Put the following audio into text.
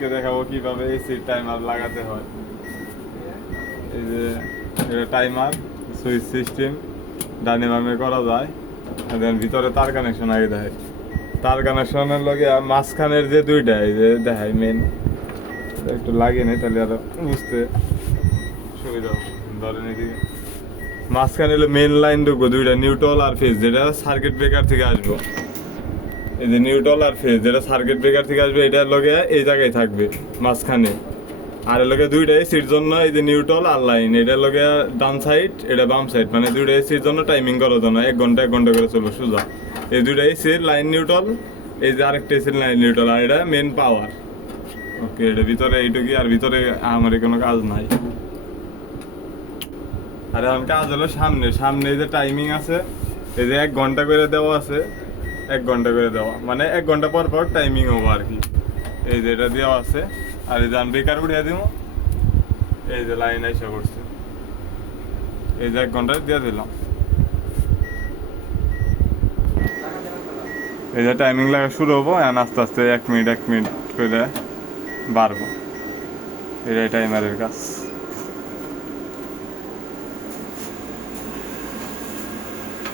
দেখাবো কীভাবে? এসির টাইমার লাগাতে হয়। এই যে, এটা টাইমার সুইচ সিস্টেম ডানে বামে করা যায়। দেন ভিতরে তার কানেকশন আগে দেখায় তার কানেকশনের লগে মাঝখানের যে দুইটা, এই যে দেখায় মেন একটু লাগিয়ে নেই, তাহলে আরও বুঝতে সুবিধা ধরেন এদিকে। মাঝখানে হলো মেন লাইন ঢুকবো, দুইটা নিউট্রাল আর ফেজ যেটা সার্কিট ব্রেকার থেকে আসব। এই যে নিউটল আর ফেজ যেটা সার্কিট ব্রেকার থেকে আসবে এটার লগে এই জায়গায় থাকবে, মাঝখানে। আর এর লগে দুইটা এসির জন্য এই যে নিউটল আর লাইন এটার লগে ডান সাইড এটা বাম সাইড মানে দুইটা এসির জন্য টাইমিং করার জন্য, এক ঘণ্টা এক ঘণ্টা করে চলবে, সোজা। এই দুইটা এসির লাইন নিউটল এই যে আরেকটা এসির লাইন নিউটল আর এটা মেন পাওয়ার ওকে এটা ভিতরে এইটুকুই আর ভিতরে আমার কোনো কাজ নাই। আর এখন কাজ হলো সামনে সামনে যে টাইমিং আছে, এই যে এক ঘণ্টা করে দেওয়া আছে এক ঘণ্টা করে দেওয়া। মানে এক ঘণ্টা পর পর টাইমিং হব আর কি। এই যে এটা দেওয়া আছে। আর এই যে আমি বেকার উঠিয়ে দিব এই যে লাইন এসে করছে এই যে এক ঘণ্টা দিয়ে দিলাম। এই যে টাইমিং লাগা শুরু হব, এখন আস্তে আস্তে এক মিনিট এক মিনিট করে বাড়বো। এটাই টাইমারের কাজ।